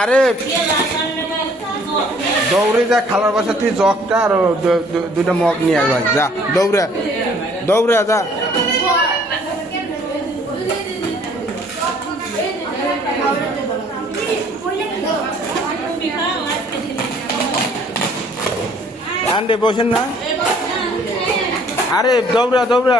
আরে দৌড়ে যা খালার বাসা তুই জগটা আর দুইটা মগ নিয়ে ভাই যা দৌড়ে দৌড়ে যা আন্ডে বসেন না আরে দৌড়া দৌড়া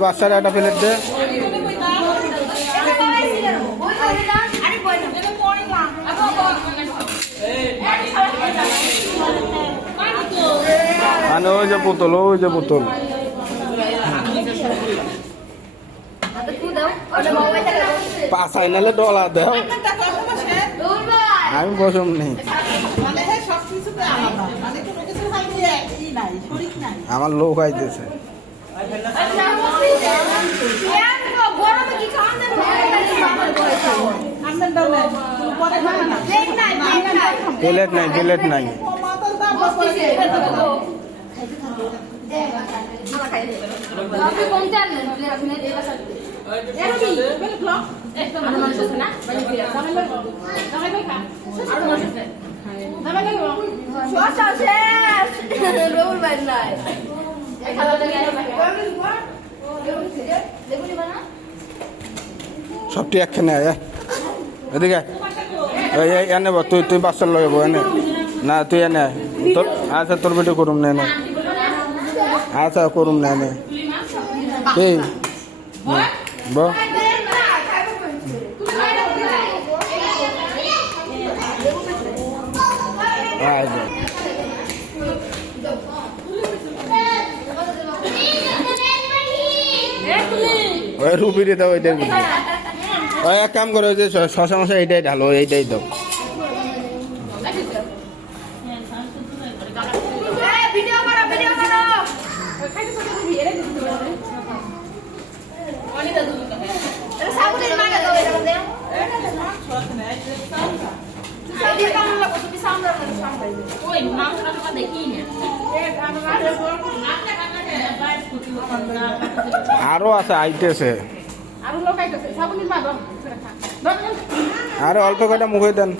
বাচ্চার একটা প্লেট দে মানে ওই যে বোতল পাশাই নালে ডলা দেও আমি বসম নেই আমার লোক আইতেছে প্লেট নাই সবটি একখানে এদিকে এনে তুই বাচ্চার লগাবো এনে না তুই এনে তোর আচ্ছা তোর বেটে করুম না এনে আচ্ছা করুম না এনে এই রুপি দিয়ে দাও ওইটার ভিতরে ওই এক কাম করো যে শশা মশা এইটাই ঢালো এইটাই দাও আরো আছে আইতেছে আরে অল্প কটা মুখে দেন